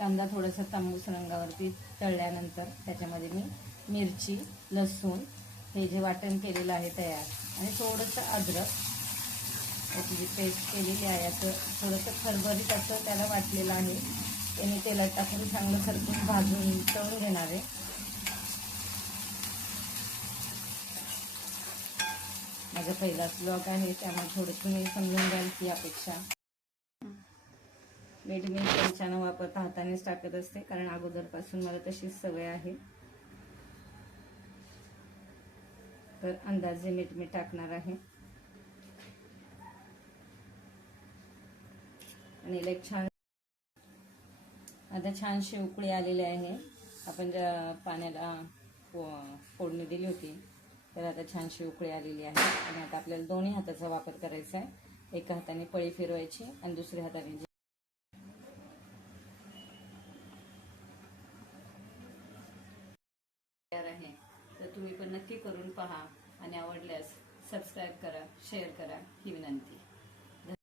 कांदा थोडासा तांबूस रंगावरती तळल्यानंतर त्याच्यामध्ये मी मिरची, लसूण हे जे वाटण केलेलं आहे तयार आणि थोडंसं अद्रक याची जी पेस्ट केलेली आहे असं थोडंसं खरबरीत असं त्याला वाटलेलं आहे. त्याने तेलात टाकून चांगलं खरपून भाजून तळून घेणार आहे. माझा पहिलाच ब्लॉग आहे त्यामुळे थोडं तुम्ही समजून घ्याल ती अपेक्षा. मीठ मी चमचा वापरता हातानेच टाकत असते कारण अगोदरपासून मला तशीच सवय आहे. तर अंदाजे मीठ मी टाकणार आहे आणि एक छान आता छानशी उकळी आलेली आहे. आपण ज्या पाण्याला फोडणी दिली होती तर आता छानशी उकळी आलेली आहे आणि आता आपल्याला दोन्ही हाताचा वापर करायचा आहे. एका हाताने पळी फिरवायची आणि दुसऱ्या हाताने तयार आहे. तर तुम्ही पण नक्की करून पहा आणि आवडल्यास सबस्क्राईब करा, शेअर करा ही विनंती.